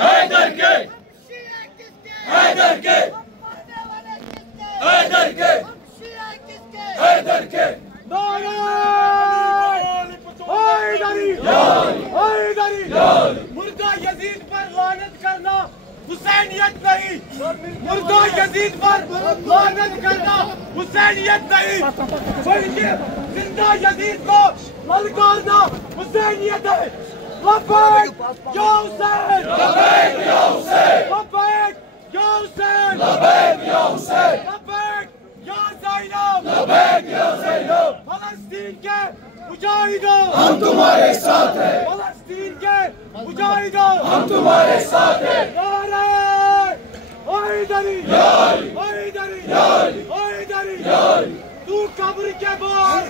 حیدر کے حیدر کے حیدر کے حیدر کے مردہ یزید پر لعنت کرنا حسینیت نہیں، مردہ یزید پر لعنت کرنا حسینیت نہیں، بلکہ زندہ یزید کو للکارنا حسینیت ہے۔ لبیک یا حسین، لبیک یا حسین، لبیک یا حسین، لبیک یا حسین، لبیک یا زینب، لبیک یا زینب۔ فلسطین کے مجاہدوں ہم تمہارے ساتھ ہیں، فلسطین کے مجاہدوں ہم تمہارے ساتھ ہیں۔ نعرہ حیدری، یا علی، حیدری، یا علی، حیدری، یا علی۔ تو قبر کے باہر